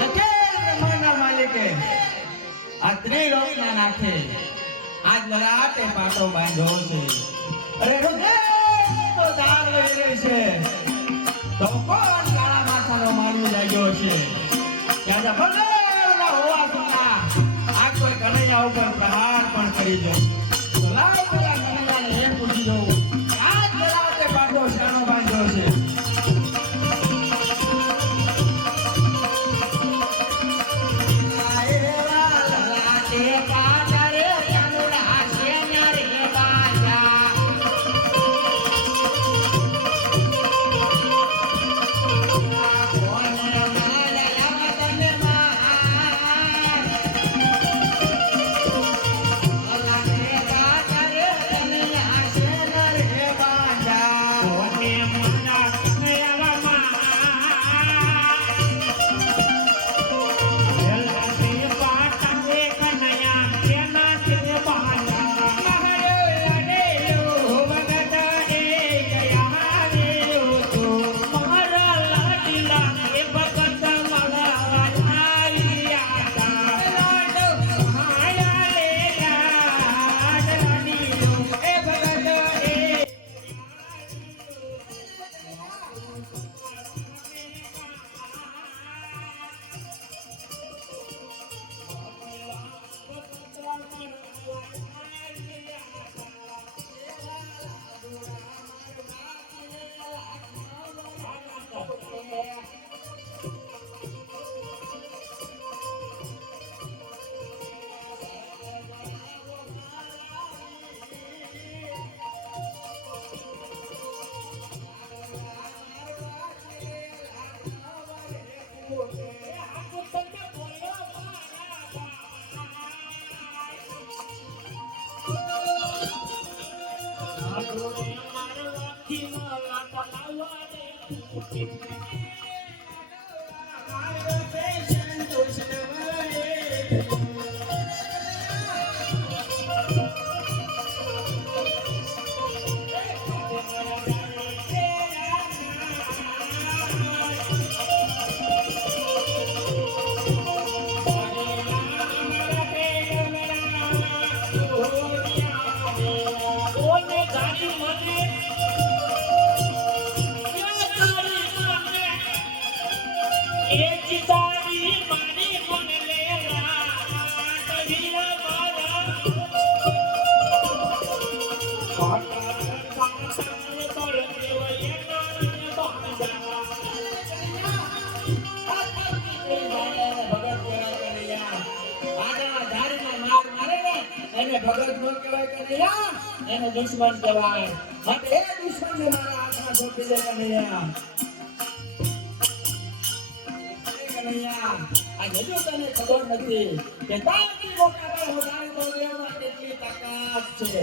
જઠેર બ્રહ્માંડના માલિકે. આ ત્રિલોકના નાથે આજ વરાટે પાટો બાંધ્યો છે. અરે રુદ્ર, તો ધાર લઈ રહી છે. તો કોણ કાળા માથાનો માનવી લાગ્યો છે? આ કોઈ કનૈયા ઉપર પ્રહાર પણ કરી દો. Krishna ભગત નો કહેવાય કનૈયા એને દુશ્મન કહેવાય અને એ દુશ્મન મારા હાથમાં છોડી દે કનૈયા એ કનૈયા આ હજુ તને ખબર નથી કેટલી તાકાત છે.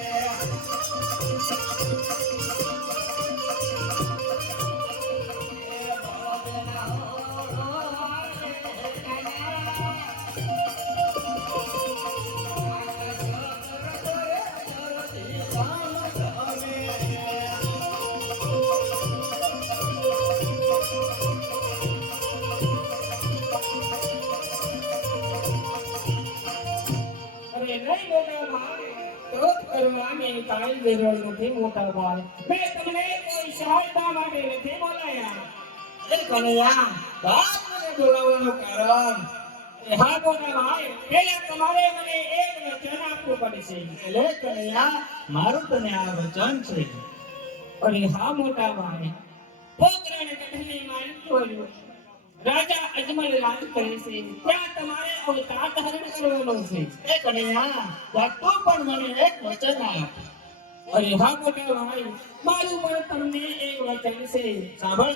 કરવાની કાંઈ નથી મોટા ભાઈ મેં તમને કોઈ સહાયતા માટે નથી બોલાયા એ કનૈયા, બાપ બોલાવવાનું કારણ. હા ભાઈ તમારે મોટા ભાઈ રાજા અજમલ રાજ છે, ત્યાં તમારે અવતાર ધારણ કરવાનો છે. એ પણ મને એક વચન આપ. અરે હા ભાઈ મારું પણ તમને એક વચન છે સાંભળ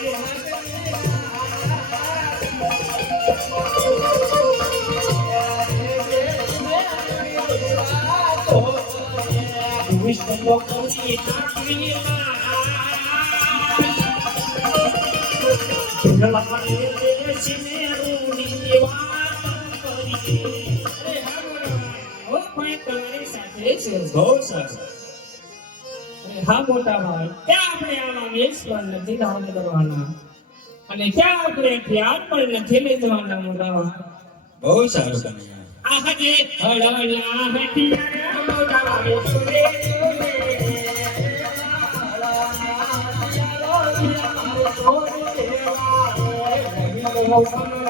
હા મોટા ભાઈ ત્યાં આપણે આમાં મેચ પણ નથી ધારણ કરવાના અને ત્યાં આપણે ધ્યાન પણ નથી લેવાના મોટા ભાઈ બહુ સારું કનૈયા આજે હળલા હટિયા સુરે સુરે